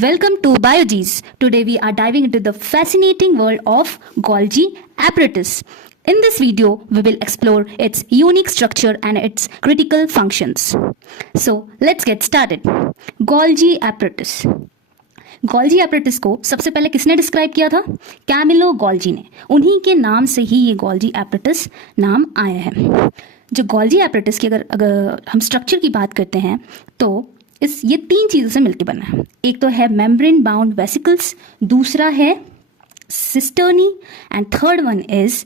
Welcome to BioGees. Today we are diving into the fascinating world of Golgi apparatus. In this video, we will explore its unique structure and its critical functions. So, let's get started. Golgi apparatus. Golgi apparatus को सबसे पहले किसने describe किया था? Camillo Golgi ने. उन्हीं के नाम से ही ये Golgi apparatus नाम आया है. जो Golgi apparatus की अगर हम स्ट्रक्चर की बात करते हैं तो ये तीन चीज़ों से मिलकर बना है. एक तो है मेम्ब्रेन बाउंड वेसिकल्स, दूसरा है cisternae and third one is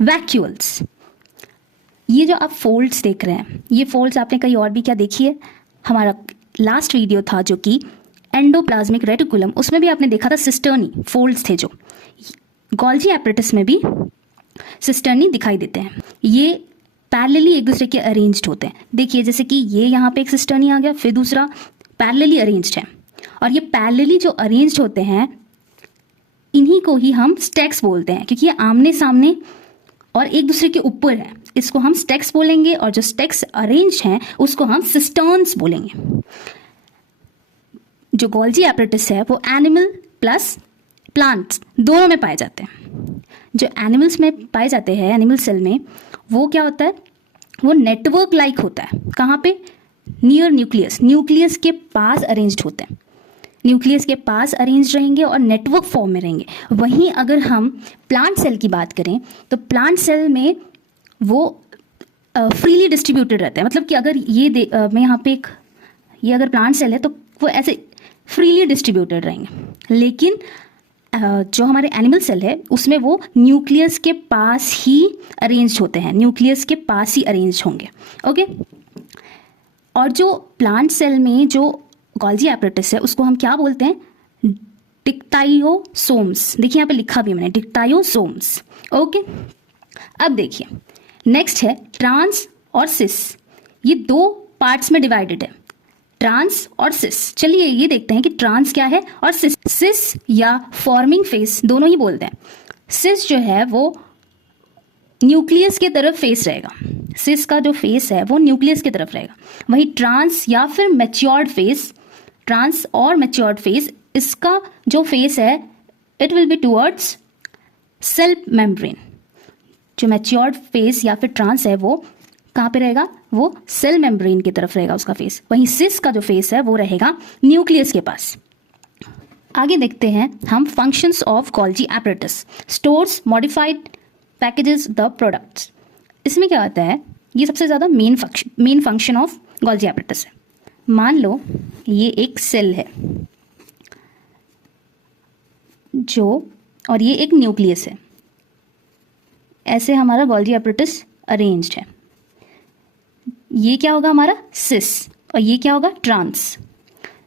vacuoles. ये जो आप फोल्ड्स देख रहे हैं, ये फोल्ड्स आपने कहीं और भी क्या देखी है? हमारा लास्ट वीडियो था जो कि एंडोप्लाज्मिक रेटिकुलम, उसमें भी आपने देखा था सिस्टर्नी फोल्ड्स थे. जो Golgi apparatus में भी सिस्टर्नी दिखाई देते हैं. ये पैरेलली एक दूसरे के अरेंज्ड होते हैं. देखिए जैसे कि ये यहाँ पे एक सिस्टर्नी आ गया, फिर दूसरा पैरेलली अरेंज्ड है. और ये पैरेलली जो अरेंज्ड होते हैं इन्हीं को ही हम स्टैक्स बोलते हैं, क्योंकि ये आमने सामने और एक दूसरे के ऊपर है. इसको हम स्टैक्स बोलेंगे और जो स्टैक्स अरेंज्ड हैं उसको हम सिस्टर्न्स बोलेंगे. जो Golgi apparatus है वो एनिमल प्लस प्लांट्स दोनों में पाए जाते हैं. जो एनिमल्स में पाए जाते हैं, एनिमल सेल में, वो क्या होता है? वो नेटवर्क लाइक होता है. कहाँ पे? Near nucleus. न्यूक्लियस के पास अरेंज्ड होते हैं. न्यूक्लियस के पास अरेंज रहेंगे और नेटवर्क फॉर्म में रहेंगे. वहीं अगर हम प्लांट सेल की बात करें तो प्लांट सेल में वो फ्रीली डिस्ट्रीब्यूटेड रहता है. मतलब कि अगर मैं यहाँ पे ये अगर प्लांट सेल है तो वो ऐसे फ्रीली डिस्ट्रीब्यूटेड रहेंगे. लेकिन जो हमारे एनिमल सेल है उसमें वो न्यूक्लियस के पास ही अरेंज होते हैं. न्यूक्लियस के पास ही अरेंज होंगे. ओके. और जो प्लांट सेल में जो Golgi apparatus है उसको हम क्या बोलते हैं? डिक्टायोसोम्स. देखिए यहाँ पे लिखा भी मैंने, डिक्टायोसोम्स. ओके. अब देखिए नेक्स्ट है ट्रांस और सिस. ये दो पार्ट्स में डिवाइडेड है, ट्रांस और सिस. चलिए ये देखते हैं कि ट्रांस क्या है और सिस. सिस या फॉर्मिंग फेस दोनों ही बोलते हैं. सिस जो है वो न्यूक्लियस के तरफ फेस रहेगा. सिस का जो फेस है वो न्यूक्लियस की तरफ रहेगा. वही ट्रांस या फिर मैच्योर्ड फेस, ट्रांस और मैच्योर्ड फेस, इसका जो फेस है it will be towards cell membrane. जो मैच्योर्ड फेस या फिर ट्रांस है वो कहाँ पे रहेगा? वो सेल मेम्ब्रेन की तरफ रहेगा उसका फेस. वहीं सिस का जो फेस है वो रहेगा न्यूक्लियस के पास. आगे देखते हैं हम functions of Golgi apparatus. Stores, modified, packages the products. इसमें क्या होता है? ये सबसे ज़्यादा main function of Golgi apparatus है. मान लो ये एक सेल है और ये एक न्यूक्लियस है. ऐसे हमारा Golgi apparatus अरेंज्ड है. ये क्या होगा? हमारा सिस. और ये क्या होगा? ट्रांस.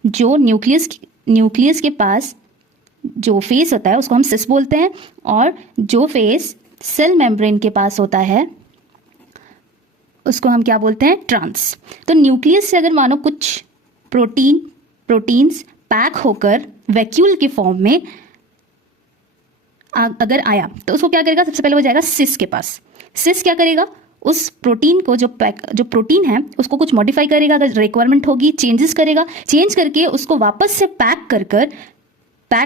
जो न्यूक्लियस के पास जो फेस होता है उसको हम सिस बोलते हैं, और जो फेस सेल मेम्ब्रेन के पास होता है उसको हम क्या बोलते हैं? ट्रांस. तो न्यूक्लियस से अगर मानो कुछ प्रोटीन्स पैक होकर वैक्यूल के फॉर्म में अगर आया तो उसको क्या करेगा? सबसे पहले वो जाएगा सिस के पास. सिस क्या करेगा? उस प्रोटीन को जो प्रोटीन है उसको कुछ मॉडिफाई करेगा, अगर रिक्वायरमेंट होगी चेंजेस करेगा. चेंज करके उसको वापस से पैक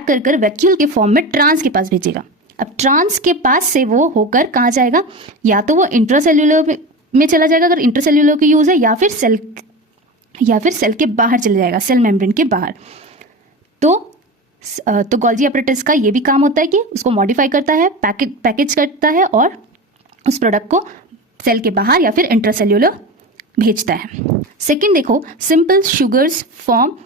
कर वैक्यूल के फॉर्म में ट्रांस के पास भेजेगा. अब ट्रांस के पास से वो होकर कहाँ जाएगा? या तो वो इंट्रासेल्यूलर में चला जाएगा अगर इंट्रासेल्यूलर की यूज है, या फिर सेल के बाहर चले जाएगा, सेल मेम्ब्रेन के बाहर. तो Golgi apparatus का ये भी काम होता है कि उसको मॉडिफाई करता है, पैकेज करता है और उस प्रोडक्ट को सेल के बाहर या फिर इंट्रासेल्यूलर भेजता है. सेकंड देखो, simple sugars form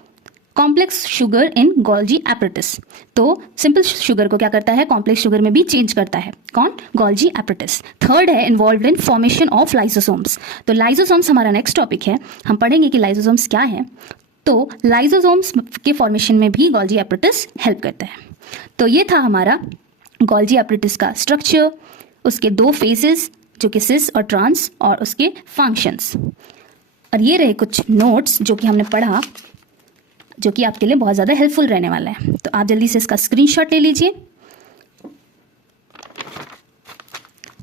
complex sugar in Golgi apparatus. तो सिंपल शुगर को क्या करता है? कॉम्प्लेक्स शुगर में भी चेंज करता है. कौन? Golgi apparatus. थर्ड है involve in formation of lysosomes. तो लाइसोसोम्स हमारा नेक्स्ट टॉपिक है. हम पढ़ेंगे कि लाइसोसोम्स क्या है. तो लाइसोसोम्स के फॉर्मेशन में भी Golgi apparatus हेल्प करता है. तो ये था हमारा Golgi apparatus का स्ट्रक्चर, उसके दो फेसेस जो कि सिस और ट्रांस, और उसके फंक्शंस. और ये रहे कुछ नोट्स जो कि हमने पढ़ा, जो कि आपके लिए बहुत ज़्यादा हेल्पफुल रहने वाला है. तो आप जल्दी से इसका स्क्रीनशॉट ले लीजिए.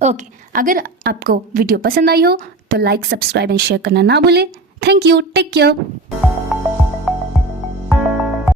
ओके. अगर आपको वीडियो पसंद आई हो तो लाइक, सब्सक्राइब एंड शेयर करना ना भूलें. Thank you. Take care.